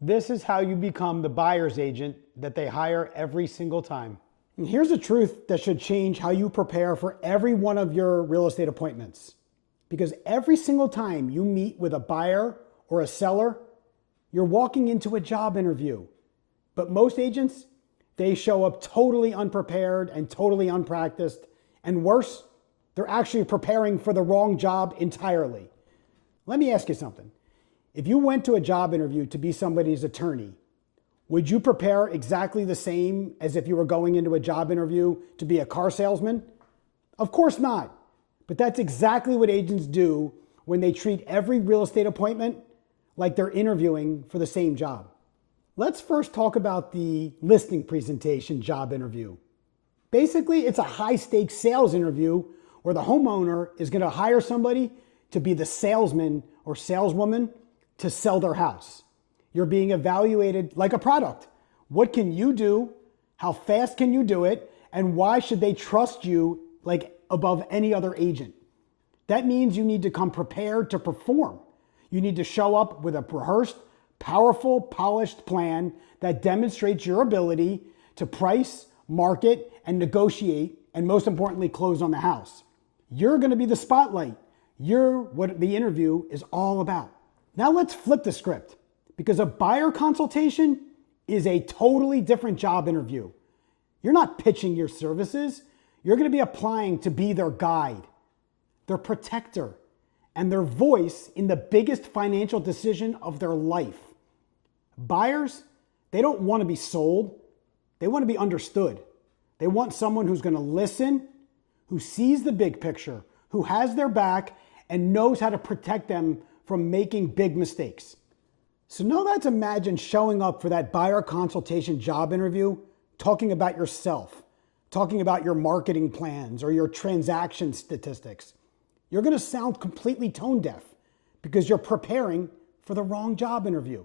This is how you become the buyer's agent that they hire every single time. And here's a truth that should change how you prepare for every one of your real estate appointments. Because every single time you meet with a buyer or a seller, you're walking into a job interview. But most agents, they show up totally unprepared and totally unpracticed. And worse, they're actually preparing for the wrong job entirely. Let me ask you something. If you went to a job interview to be somebody's attorney, would you prepare exactly the same as if you were going into a job interview to be a car salesman? Of course not. But that's exactly what agents do when they treat every real estate appointment like they're interviewing for the same job. Let's first talk about the listing presentation job interview. Basically, it's a high-stakes sales interview where the homeowner is going to hire somebody to be the salesman or saleswoman to sell their house. You're being evaluated like a product. What can you do? How fast can you do it? And why should they trust you like above any other agent? That means you need to come prepared to perform. You need to show up with a rehearsed, powerful, polished plan that demonstrates your ability to price, market, and negotiate, and most importantly, close on the house. You're going to be the spotlight. You're what the interview is all about. Now let's flip the script, because a buyer consultation is a totally different job interview. You're not pitching your services. You're going to be applying to be their guide, their protector, and their voice in the biggest financial decision of their life. Buyers, they don't want to be sold. They want to be understood. They want someone who's going to listen, who sees the big picture, who has their back, and knows how to protect them from making big mistakes. So now let's imagine showing up for that buyer consultation job interview, talking about yourself, talking about your marketing plans or your transaction statistics. You're going to sound completely tone deaf because you're preparing for the wrong job interview.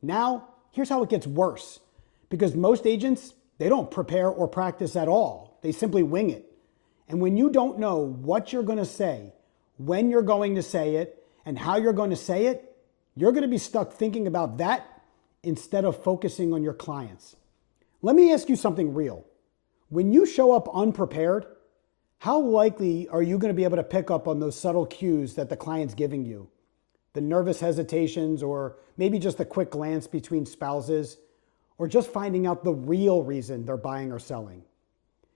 Now, here's how it gets worse. Because most agents, they don't prepare or practice at all. They simply wing it. And when you don't know what you're going to say, when you're going to say it, and how you're going to say it, you're going to be stuck thinking about that instead of focusing on your clients. Let me ask you something real. When you show up unprepared, how likely are you going to be able to pick up on those subtle cues that the client's giving you? The nervous hesitations, or maybe just a quick glance between spouses, or just finding out the real reason they're buying or selling.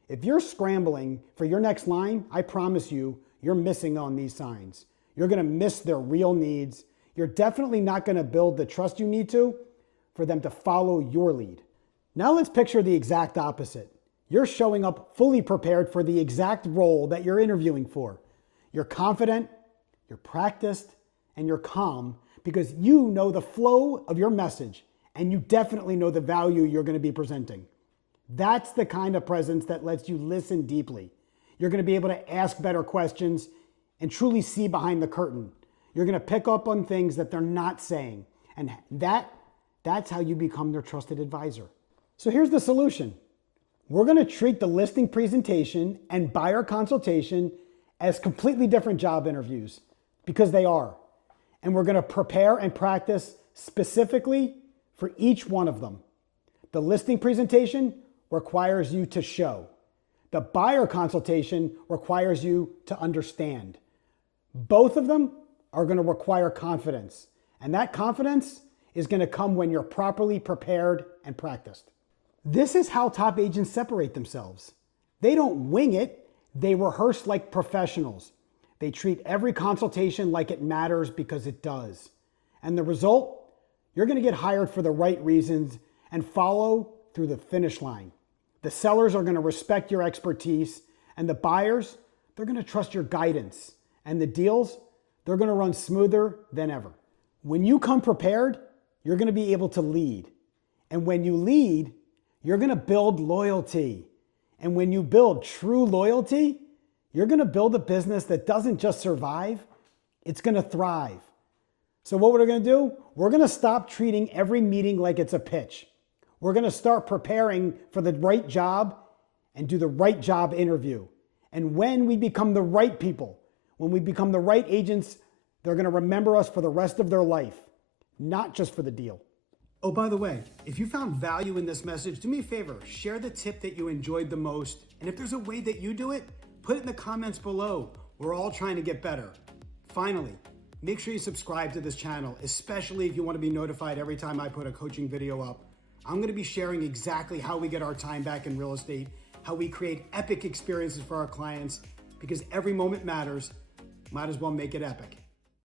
If you're scrambling for your next line, I promise you, you're missing on these signs. You're going to miss their real needs. You're definitely not going to build the trust you need to for them to follow your lead. Now let's picture the exact opposite. You're showing up fully prepared for the exact role that you're interviewing for. You're confident, you're practiced, and you're calm because you know the flow of your message and you definitely know the value you're going to be presenting. That's the kind of presence that lets you listen deeply. You're going to be able to ask better questions and truly see behind the curtain. You're going to pick up on things that they're not saying. And that's how you become their trusted advisor. So here's the solution. We're going to treat the listing presentation and buyer consultation as completely different job interviews because they are. And we're going to prepare and practice specifically for each one of them. The listing presentation requires you to show. The buyer consultation requires you to understand. Both of them are going to require confidence. And that confidence is going to come when you're properly prepared and practiced. This is how top agents separate themselves. They don't wing it. They rehearse like professionals. They treat every consultation like it matters because it does. And the result, you're going to get hired for the right reasons and follow through the finish line. The sellers are going to respect your expertise, and the buyers, they're going to trust your guidance. And the deals, they're going to run smoother than ever. When you come prepared, you're going to be able to lead. And when you lead, you're going to build loyalty. And when you build true loyalty, you're going to build a business that doesn't just survive, it's going to thrive. So what we're going to do, we're going to stop treating every meeting like it's a pitch. We're going to start preparing for the right job and do the right job interview. And when we become the right people, when we become the right agents, they're going to remember us for the rest of their life, not just for the deal. Oh, by the way, if you found value in this message, do me a favor, share the tip that you enjoyed the most. And if there's a way that you do it, put it in the comments below. We're all trying to get better. Finally, make sure you subscribe to this channel, especially if you want to be notified every time I put a coaching video up. I'm going to be sharing exactly how we get our time back in real estate, how we create epic experiences for our clients, because every moment matters. Might as well make it epic.